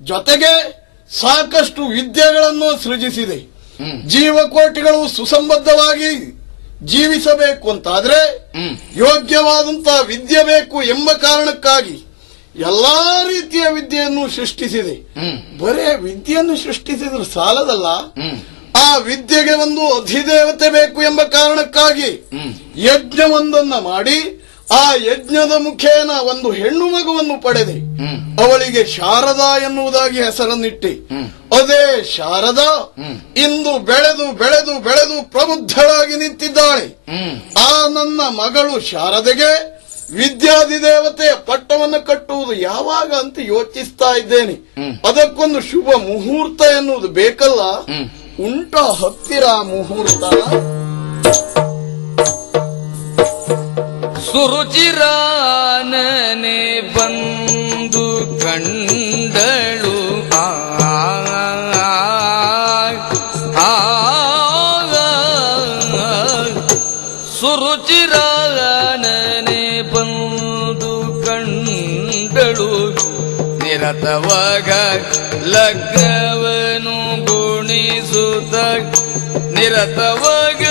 ಜೊತೆಗೆ ಸಾಕಷ್ಟು ವಿದ್ಯೆಗಳನ್ನು ಸೃಜಿಸಿದೆ. ಜೀವಕೋಟಿಗಳು ಸುಸಂಬದ್ಧವಾಗಿ ಜೀವಿಸಬೇಕು ಅಂತಾದ್ರೆ ಯೋಗ್ಯವಾದಂತಹ ವಿದ್ಯೆ ಬೇಕು ಎಂಬ ಕಾರಣಕ್ಕಾಗಿ ಎಲ್ಲಾ ರೀತಿಯ ವಿದ್ಯೆಯನ್ನು ಸೃಷ್ಟಿಸಿದೆ. ಬರೇ ವಿದ್ಯೆಯನ್ನು ಸೃಷ್ಟಿಸಿದ್ರೆ ಸಾಲದಲ್ಲ, ಆ ವಿದ್ಯೆಗೆ ಒಂದು ಅಧಿದೇವತೆ ಬೇಕು ಎಂಬ ಕಾರಣಕ್ಕಾಗಿ ಯಜ್ಞವೊಂದನ್ನ ಮಾಡಿ ಆ ಯಜ್ಞದ ಮುಖೇನ ಒಂದು ಹೆಣ್ಣು ಮಗುವನ್ನು ಪಡೆದೆ. ಅವಳಿಗೆ ಶಾರದಾ ಎನ್ನುವುದಾಗಿ ಹೆಸರನ್ನಿಟ್ಟೆ. ಅದೇ ಶಾರದಾ ಇಂದು ಬೆಳೆದು ಬೆಳೆದು ಬೆಳೆದು ಪ್ರಬುದ್ಧಳಾಗಿ ನಿಂತಿದ್ದಾಳೆ. ಆ ನನ್ನ ಮಗಳು ಶಾರದೆಗೆ ವಿದ್ಯಾಧಿದೇವತೆಯ ಪಟ್ಟವನ್ನು ಕಟ್ಟುವುದು ಯಾವಾಗ ಅಂತ ಯೋಚಿಸ್ತಾ ಇದ್ದೇನೆ. ಅದಕ್ಕೊಂದು ಶುಭ ಮುಹೂರ್ತ ಎನ್ನುವುದು ಬೇಕಲ್ಲ. ಉಂಟ ಹತ್ತಿರ ಮುಹೂರ್ತ? ಸುರುಚಿರಾನನೆ ಬಂದು ಕಂಡಳು ಸುರುಚಿರಾನನೆ ಬಂದು ಕಂಡಳು ನಿರತವಾಗ ಲಗ್ನವನು ಗುಣಿಸುತ್ತ ನಿರತವಾಗ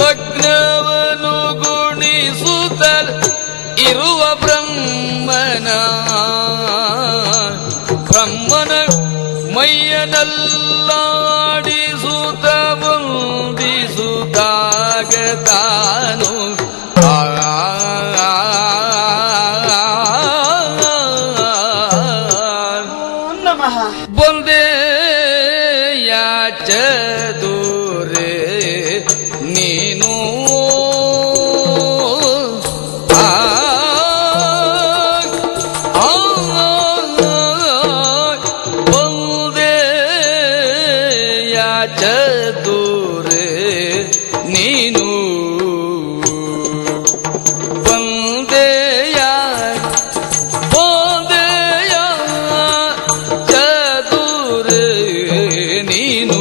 ಲಗ್ನವನು ಗುಣಿಸುತ್ತ ಇರುವ ಬ್ರಹ್ಮನ ಮೈಯನಲ್ಲಾಡಿಸುತ್ತ ವಂದಿಸುತ್ತಾಗ ತಾನು ಬಂದೆ ಯಾಚದುರೆ ನೀನು ಬಂದೆ ಯಾಚದುರೆ ನೀನು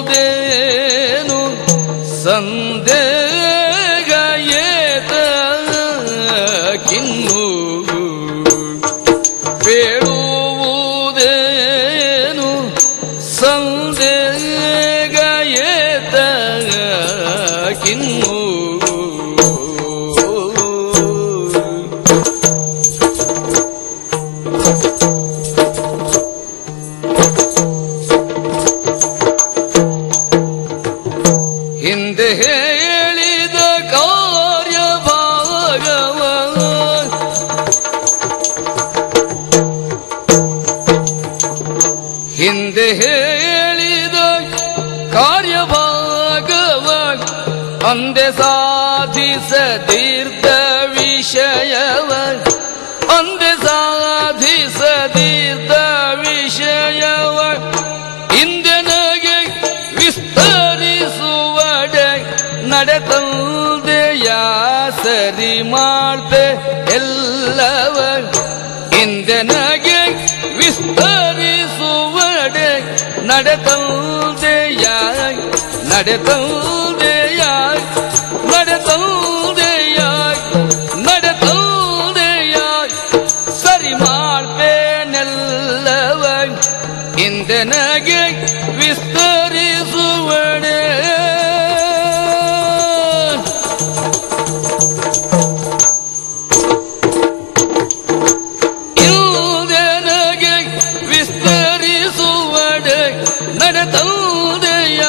ಪೇಳುವುದೇನು ಸಂದೇಗ ಏತಕಿನ್ನು ಪೇಳುವುದೇನು ಸಂದೇಗ ಏತಕಿನ್ನು ಹಿಂದೆ ಹೇಳಿದ ಕಾರ್ಯಭಾಗವ ಹಿಂದೆ ಹೇಳಿದ ಕಾರ್ಯಭಾಗವ ಅಂದೆ ಸಾಧಿಸದಿರ್ದ ವಿಷಯವ ಅಂದೆ ಸಾಧಿಸದಿರ್ದ ವಿಷಯವ ಇಂದೆನಗೆ ವಿಸ್ತರಿಸುವಡೆ ನಡೆತಲ್ದೆಯ ಸರಿ ಮಾಡ್ದೆ ಎಲ್ಲವ ಇಂದೆನಗೆ ವಿಸ್ತರಿಸುವಡೆ ನಡೆತಲ್ದೆಯ ನಡೆತಲ್ದೆಯ ನಡೆತಲ್ದೆಯ ನಡೆತಲ್ದೆಯ ಸರಿ ಮಾಡ್ಬೇನೆಲ್ಲವ ಇಂದೆನಗೆ ವಿಸ್ತರಿಸುವಡೆ ಇಂದೆನಗೆ ವಿಸ್ತರಿಸುವಡೆ ನಡೆತಲ್ದೆಯ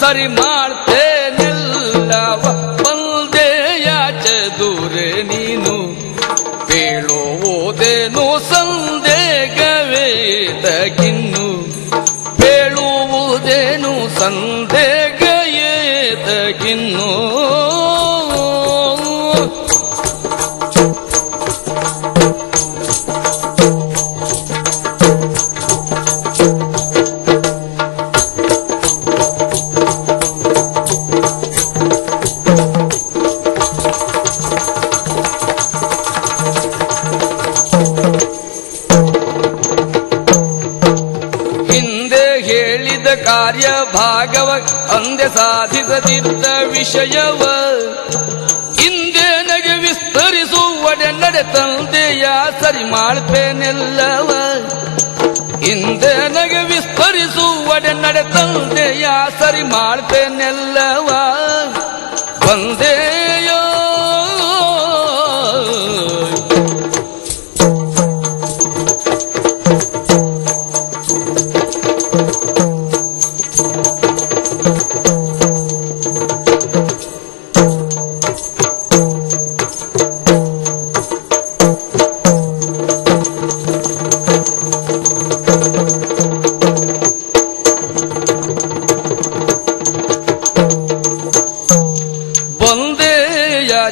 ಸರಿ ಮಾಡ್ತೇನೆಲ್ಲವ ಬಂದೆಯ ಚದುರೆ ನೀನು ಪೇಳುವುದೇನು ಸಂದೇಹವೇತಕಿನ್ನು ಪೇಳುವುದೇನು ಸಂದೇಹವೇತಕಿನ್ನು ಕಾರ್ಯ ಭಾಗವ ಅಂದೆ ಸಾಧಿಸದಿದ್ದ ವಿಷಯವ ಇಂದೆ ನಗೆ ವಿಸ್ತರಿಸುವಡೆ ನಡೆ ತಂದೆಯ ಸರಿ ಮಾಡ್ತೇನೆಲ್ಲವ ಹಿಂದೆ ನಗೆ ವಿಸ್ತರಿಸು ಒಡೆ ನಡೆ ತಂದೆಯ ಸರಿ ಮಾಡ್ತೇನೆಲ್ಲವ ಬಂದೆಯೋ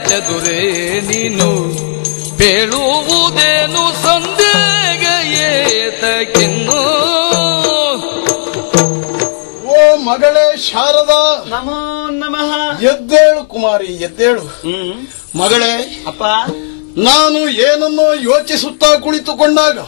ಚದುರೆ ನೀನು ಬೇಳುವುದೇನು ಸಂದೇಗೆ ಏತಕ್ಕಿನ್ನು ಓ ಮಗಳೇ ಶಾರದಾ, ನಮೋ ನಮಃ. ಎದ್ದೇಳು ಕುಮಾರಿ, ಎದ್ದೇಳು. ಮಗಳೇ, ಅಪ್ಪ, ನಾನು ಏನನ್ನೋ ಯೋಚಿಸುತ್ತಾ ಕುಳಿತುಕೊಂಡಾಗ